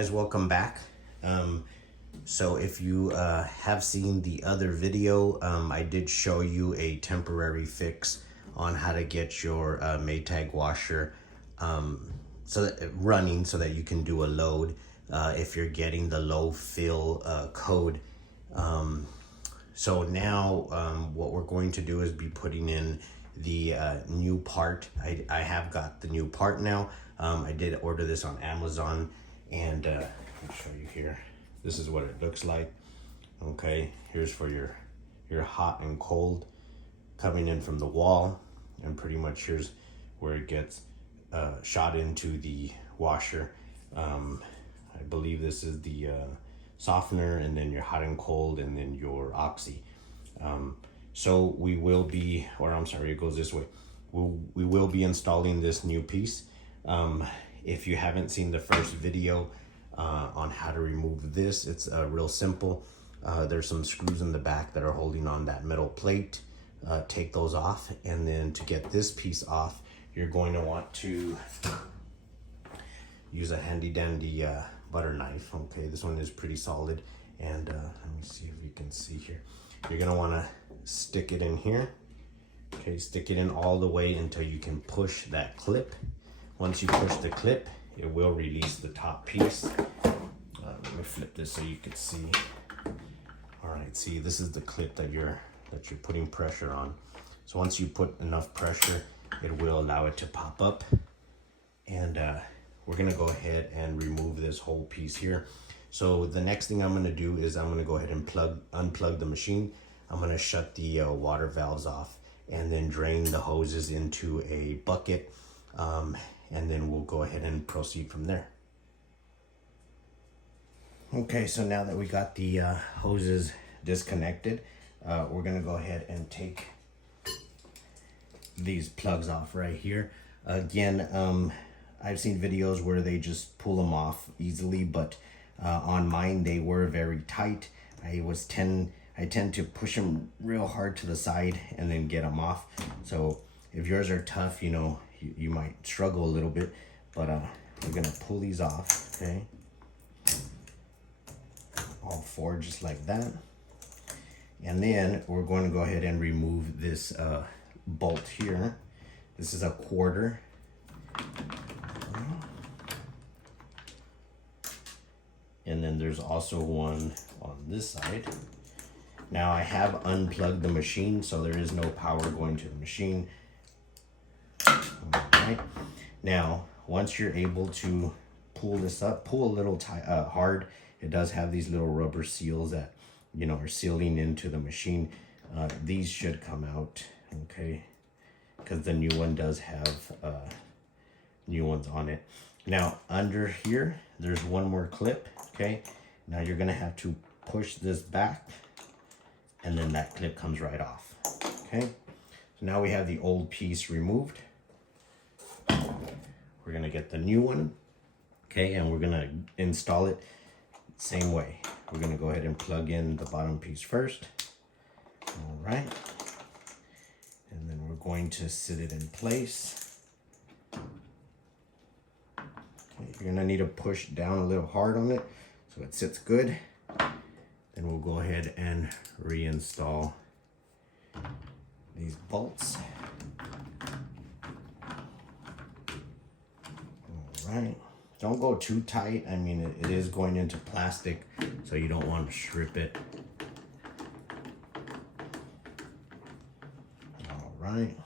guys, welcome back. So if you have seen the other video, I did show you a temporary fix on how to get your Maytag washer running so that you can do a load if you're getting the low fill code. So now what we're going to do is be putting in the new part. I have got the new part now. I did order this on Amazon, and let me show you here. This is what it looks like. Okay, here's for your hot and cold coming in from the wall, and pretty much here's where it gets shot into the washer. I believe this is the softener, and then your hot and cold, and then your oxy. So we will be, or I'm sorry, it goes this way. We will be installing this new piece. If you haven't seen the first video on how to remove this, it's real simple. There's some screws in the back that are holding on that metal plate. Take those off, and then to get this piece off, you're going to want to use a handy dandy butter knife. Okay, this one is pretty solid, and let me see if you can see here. You're gonna want to stick it in here. Okay, stick it in all the way until you can push that clip. Once you push the clip, it will release the top piece. Let me flip this so you can see. All right, see, this is the clip that you're putting pressure on. So once you put enough pressure, it will allow it to pop up. And we're gonna go ahead and remove this whole piece here. So the next thing I'm gonna do is I'm gonna go ahead and unplug the machine. I'm gonna shut the water valves off, and then drain the hoses into a bucket. And then we'll go ahead and proceed from there. Okay, so now that we got the hoses disconnected, we're gonna go ahead and take these plugs off right here. Again, I've seen videos where they just pull them off easily, but on mine they were very tight. I tend to push them real hard to the side and then get them off. So if yours are tough, you know, you might struggle a little bit, but we're gonna pull these off. Okay, all four just like that. And then we're going to go ahead and remove this bolt here. This is a 1/4. And then there's also one on this side. Now I have unplugged the machine, so there is no power going to the machine. All right. Now, once you're able to pull this up, pull a little hard. It does have these little rubber seals that, you know, are sealing into the machine. These should come out, okay, because the new one does have new ones on it. Now, under here, there's one more clip, okay? Now you're gonna have to push this back, and then that clip comes right off, okay? So now we have the old piece removed. We're gonna get the new one, okay, and we're gonna install it same way. We're gonna go ahead and plug in the bottom piece first. All right, and then we're going to sit it in place. Okay, you're gonna need to push down a little hard on it so it sits good. Then we'll go ahead and reinstall these bolts. All right, don't go too tight. I mean, it is going into plastic, so you don't want to strip it. All right,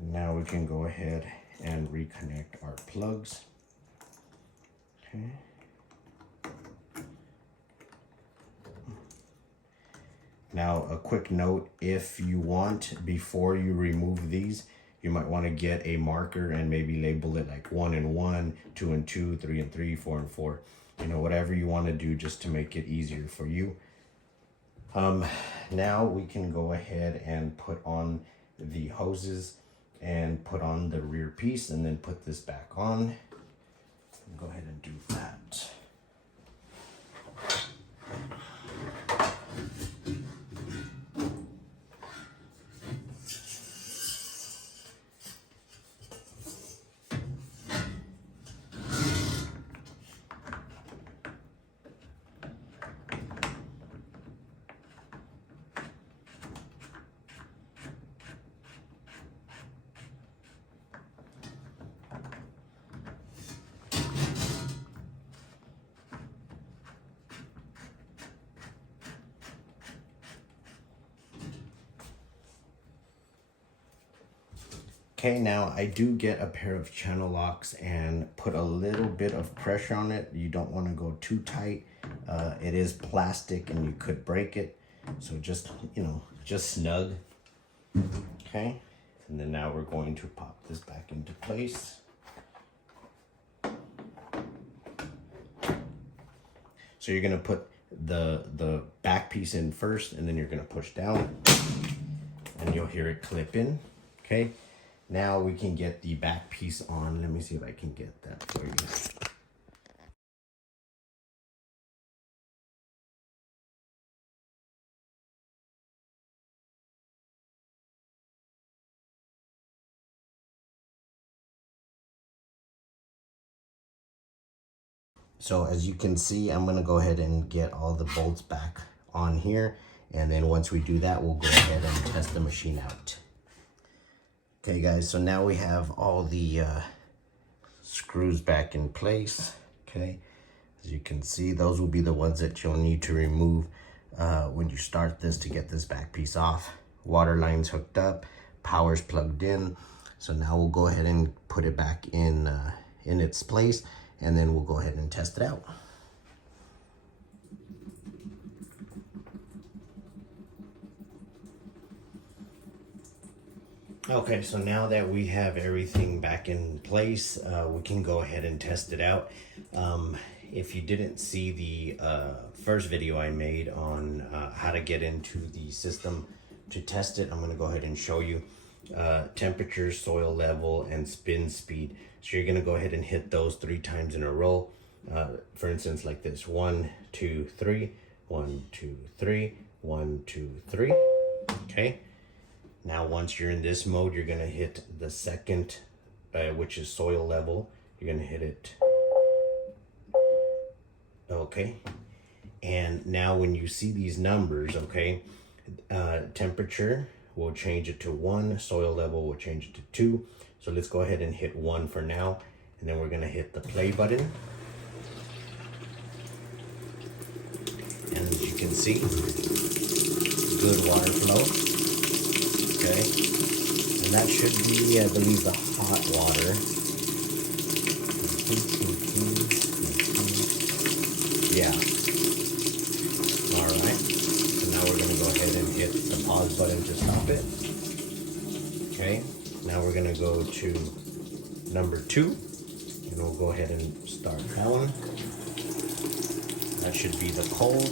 now we can go ahead and reconnect our plugs. Okay. Now, a quick note, if you want, before you remove these, you might want to get a marker and maybe label it like 1 and 1, 2 and 2, 3 and 3, 4 and 4. You know, whatever you want to do just to make it easier for you. Now we can go ahead and put on the hoses and put on the rear piece, and then put this back on. Go ahead and do that. Okay, now I do get a pair of channel locks and put a little bit of pressure on it. You don't want to go too tight. It is plastic and you could break it. So just, you know, just snug. Okay, and then now we're going to pop this back into place. So you're gonna put the back piece in first, and then you're gonna push down, and you'll hear it clip in. Okay, now we can get the back piece on. Let me see if I can get that for you. So as you can see, I'm gonna go ahead and get all the bolts back on here. And then once we do that, we'll go ahead and test the machine out. Okay guys, so now we have all the screws back in place. Okay, as you can see, those will be the ones that you'll need to remove when you start this to get this back piece off. Water line's hooked up, power's plugged in. So now we'll go ahead and put it back in its place, and then we'll go ahead and test it out. Okay, so now that we have everything back in place, we can go ahead and test it out. If you didn't see the first video I made on how to get into the system to test it, I'm going to go ahead and show you temperature, soil level, and spin speed. So you're going to go ahead and hit those 3 times in a row. For instance, like this: 1, 2, 3, 1, 2, 3, 1, 2, 3. Okay. Now, once you're in this mode, you're gonna hit the second, which is soil level. You're gonna hit it. Okay. And now when you see these numbers, okay, temperature, we'll change it to 1. Soil level, we'll change it to 2. So let's go ahead and hit 1 for now. And then we're gonna hit the play button. And as you can see, good water flow. Okay, and that should be, I believe, the hot water. Yeah. All right. So now we're going to go ahead and hit the pause button to stop it. Okay. Now we're going to go to number 2, and we'll go ahead and start that one. That should be the cold.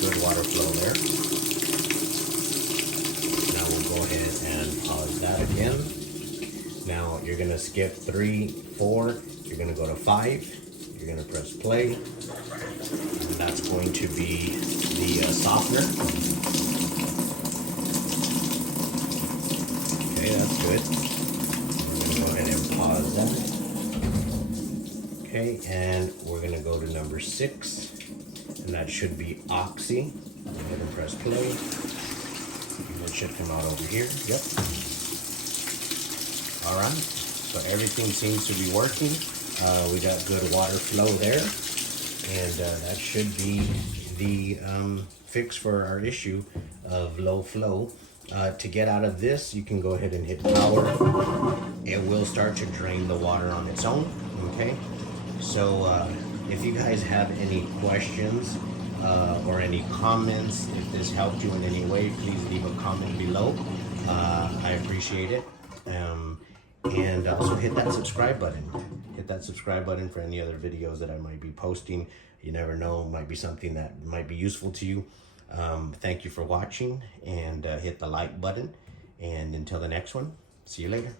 Good water flow there. Now we'll go ahead and pause that again. Now you're gonna skip 3, 4, you're gonna go to 5, you're gonna press play, and that's going to be the softener. Okay, that's good. We're gonna go ahead and pause that. Okay, and we're gonna go to number 6. And that should be Oxy. Go ahead and press play. And it should come out over here. Yep. All right. So everything seems to be working. We got good water flow there. And that should be the fix for our issue of low flow. To get out of this, you can go ahead and hit power. It will start to drain the water on its own. Okay. So if you guys have any questions or any comments, if this helped you in any way, please leave a comment below. I appreciate it. And also hit that subscribe button. Hit that subscribe button for any other videos that I might be posting. You never know, might be something that might be useful to you. Thank you for watching, and hit the like button. And until the next one, see you later.